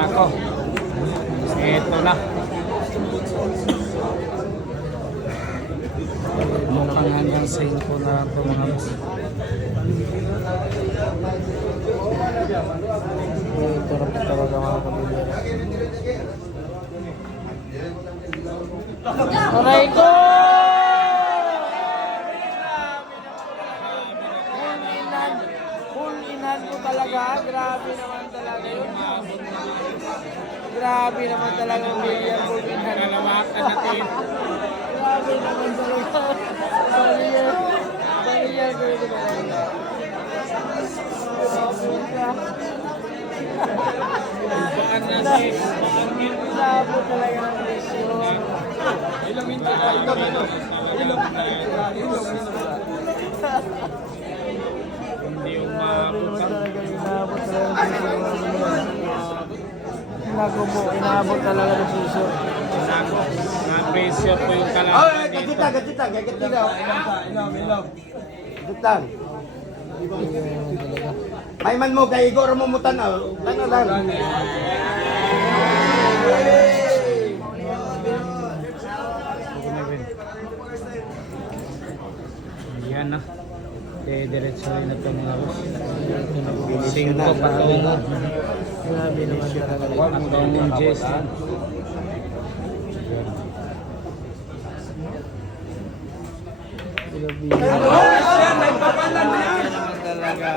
nako. Ito na. Mukhang hanggang 5 na lang ito mga boss. Ito na po talaga mga kabili. Aray ko! Full inan mo talaga. Grabe naman talaga yun. Grabe naman talaga yung million full inan. Nalawakan natin. Grabe naman talaga. Bariya ko yun talaga. Baan natin. Labo talaga ng presyo. Ilumin talaga. Hindi yung maabot inaabot talaga ng presyo. Mga presyo po yung kalahati dito. Gagitang. Gagitang. May man mo kay Igor mo tanaw. Tanaw lang. Ayan na. Diretso rin na ito mga boss. Ito na po. 5 patungo. Grabe naman talaga. Patungong Jess. Grabe naman talaga.